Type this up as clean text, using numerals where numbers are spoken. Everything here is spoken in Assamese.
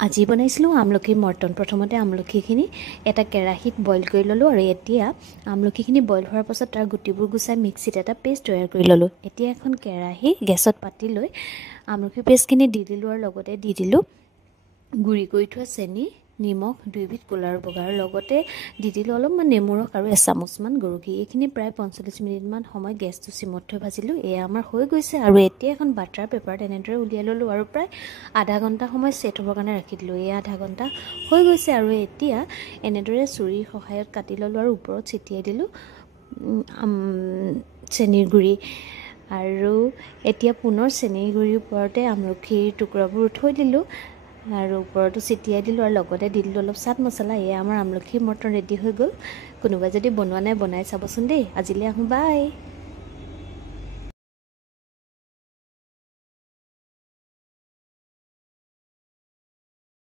আজি বনাইছিলোঁ আমলখিৰ মৰ্টন। প্ৰথমতে আমলখিখিনি এটা কেৰাহীত বইল কৰি ল'লোঁ আৰু এতিয়া আমলখিখিনি বইল হোৱাৰ পাছত তাৰ গুটিবোৰ গুচাই মিক্সিত এটা পেষ্ট তৈয়াৰ কৰি ল'লোঁ। এতিয়া এখন কেৰাহী গেছত পাতি লৈ আমলখিৰ পেষ্টখিনি দি দিলোঁ আৰু লগতে দি দিলোঁ গুড়ি কৰি থোৱা চেনি, নিমখ, 2 বিধ ক'লা আৰু বগা, আৰু লগতে দি দিলোঁ অলপমান নেমু ৰস আৰু এচামুচমান গৰু ঘি। এইখিনি প্ৰায় 45 মিনিটমান সময় গেছটো চিমত থৈ ভাজিলোঁ। এয়া আমাৰ হৈ গৈছে আৰু এতিয়া এখন বাটাৰ পেপাৰত এনেদৰে উলিয়াই ল'লোঁ আৰু প্ৰায় আধা ঘণ্টা সময় ছেট হ'বৰ কাৰণে ৰাখি দিলোঁ। এয়া আধা ঘণ্টা হৈ গৈছে আৰু এতিয়া এনেদৰে চুৰিৰ সহায়ত কাটি ল'লোঁ আৰু ওপৰত ছটিয়াই দিলোঁ চেনিৰ গুড়ি। আৰু এতিয়া পুনৰ চেনিৰ গুড়িৰ ওপৰতে আমলখিৰ টুকুৰাবোৰ থৈ দিলোঁ আৰু ওপৰতো ছটিয়াই দিলোঁ আৰু লগতে দি দিলোঁ অলপ চাট মছলা। এয়া আমাৰ আমলখিৰ মৰ্টন ৰেডি হৈ গ'ল। কোনোবাই যদি বনোৱা নাই বনাই চাবচোন দেই। আজিলৈ আহোঁ, বাই।